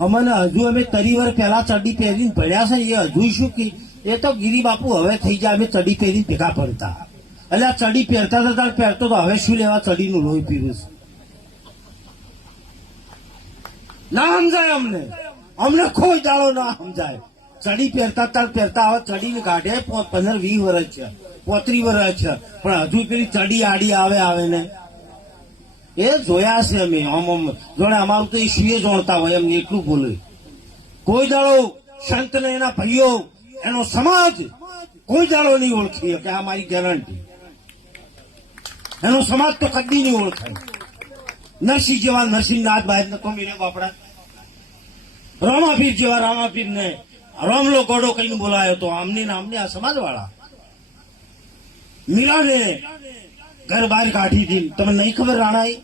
અમને હજુ અમે તરી વાર પહેલા ચડી પહેરીને ભણ્યા છે એ હજુ શું કે એ તો ગિરી બાપુ હવે થઈ જાય અમે ચડી પહેરીને ભેગા પડતા એટલે આ ચડી પહેરતા હતા પહેરતો તો હવે શું લેવા ચડીનું લોહી પીવું છે ના સમજાય અમને કોઈ દાડો ના સમજાય ચડી પહેરતા હવે ચડીને કાઢે 15-20 વર્ષ છે 35 વર્ષ છે પણ હજુ પેલી ચડી આડી આવે ને એ જોયા છે અમે જોડે અમારું તો એ સીએ જોણતા હોય એમને એટલું બોલે કોઈ દાડો સંત ને એના ભાઈઓ એનો સમાજ કોઈ દાડો નહીં ઓળખી કે આ મારી ગેરંટી એનો સમાજ તો કદી નહીં ઓળખાય નરસિંહ જેવા નરસિંહનાથ બહાર નતો મીરે બાપડા રામાપીર જેવા રામાપીર ને રામલો ગોડો કઈને બોલાયો તો આમની નામની આ સમાજ વાળા મીરા ને ઘર બહાર કાઢી હતી તમને નહીં ખબર રાણાઈ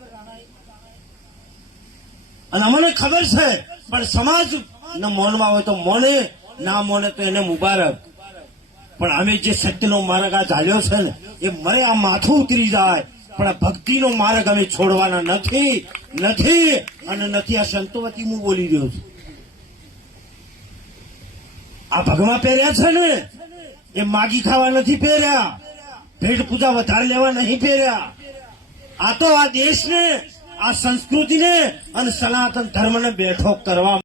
અને અમને ખબર છે પણ સમાજ ને મોનમાં હોય તો મોને ના મોને તો એને મુબારક પણ અમે જે સત્યનો માર્ગ આ ચાલ્યો છે ને એ મરે આ માથું ઉતરી જાય પણ આ ભક્તિનો માર્ગ અમે છોડવાના નથી અને નથી આ સંતોવતી હું બોલી રહ્યો છું આ ભગવા પહેર્યા છે ને એ માગી ખાવા નથી પહેર્યા ભેટ પૂજા વધારે લેવા નહીં પહેર્યા આ તો આ દેશને આ સંસ્કૃતિને અને સનાતન ધર્મને બેઠો કરવા